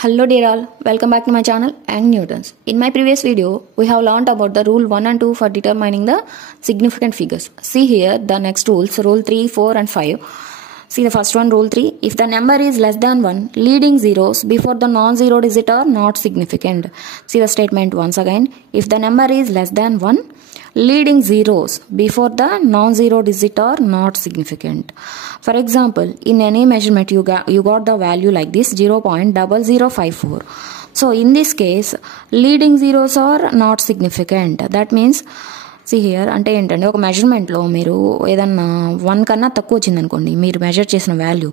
Hello dear all, welcome back to my channel Young Newtons. In my previous video, we have learnt about the rule 1 and 2 for determining the significant figures. See here the next rules, rule 3, 4 and 5. See the first one, rule 3. If the number is less than 1, leading zeros before the non-zero digit are not significant. See the statement once again. If the number is less than 1, leading zeros before the non-zero digit are not significant. For example, in any measurement you got the value like this 0.0054. So in this case, leading zeros are not significant. That means see here అంటే ఏంటంటే ఒక మెజర్మెంట్లో మీరు ఏదన్నా 1 కన్నా తక్కువ వచ్చింది అనుకోండి మీరు మెజర్ చేసిన value,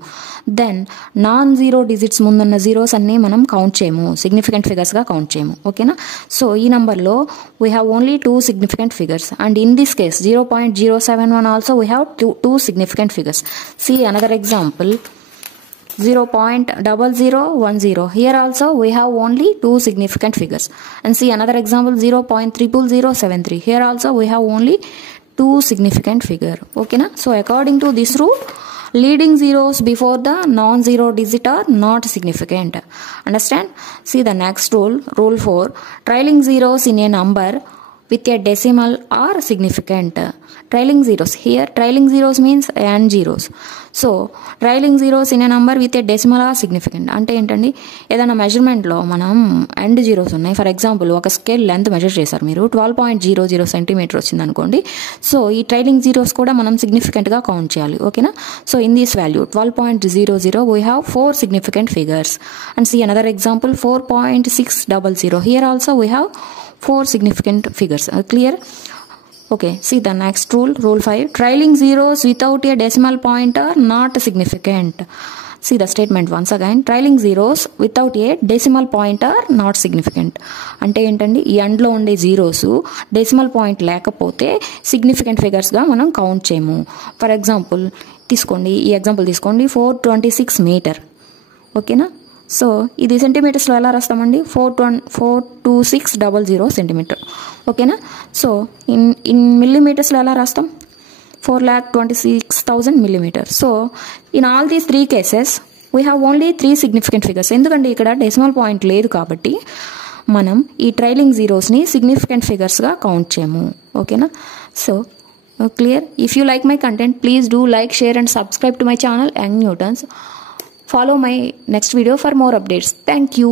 then non zero digits ముందున్న జీరోస్ అన్నీ మనం కౌంట్ చేయము, సిగ్నిఫికెంట్ ఫిగర్స్గా కౌంట్ చేయము. ఓకేనా? సో ఈ నెంబర్లో we have only 2 significant figures and in this case 0.071 also we have two significant figures. See another example, 0.0010. Here also we have only 2 significant figures. And see another example, 0.00073. Here also we have only 2 significant figure. Okay na? So according to this rule, leading zeros before the non-zero digit are not significant. Understand? See the next rule, rule 4. Trailing zeros in a number with a decimal are significant. Trailing zeros, here trailing zeros means and zeros. So trailing zeros in a number with a decimal are significant. అంటే ఏంటండి, ఏదైనా మెజర్మెంట్లో మనం end zeros ఉన్నాయి. For example ఒక scale length measure చేశారు మీరు, 12.00 సెంటీమీటర్ వచ్చింది అనుకోండి. సో ఈ ట్రైలింగ్ జీరోస్ కూడా మనం సిగ్నిఫికెంట్గా కౌంట్ చేయాలి. ఓకేనా? So in this value 12.00 we have 4 significant figures. And see another example, 4.600. Here also we have 4 significant figures. Clear? Okay, see the next rule, rule 5. Trailing zeros without a decimal point are not significant. See the statement once again. Trailing zeros without a decimal point are not significant. అంటే ఏంటండి, ఈ ఎండ్లో ఉండే zeros decimal point లేకపోతే సిగ్నిఫికెంట్ ఫిగర్స్గా మనం కౌంట్ చేయము. For example తీసుకోండి, ఈ ఎగ్జాంపుల్ తీసుకోండి, 426 మీటర్. ఓకేనా? సో ఇది సెంటీమీటర్స్లో ఎలా రాస్తామండి, 42600 సెంటీమీటర్. ఓకేనా? సో ఇన్ మిల్లీమీటర్స్లో ఎలా రాస్తాం, 4,26,000 millimeters. So in all these 3 cases we have only 3 significant figures. ఎందుకంటే ఇక్కడ డెసిమల్ పాయింట్ లేదు కాబట్టి మనం ఈ ట్రైలింగ్ జీరోస్ని సిగ్నిఫికెంట్ ఫిగర్స్గా కౌంట్ చేయము. ఓకేనా? So clear? If you like my content, please do like, share and subscribe to my channel young Newtons. Follow my next video for more updates. Thank you.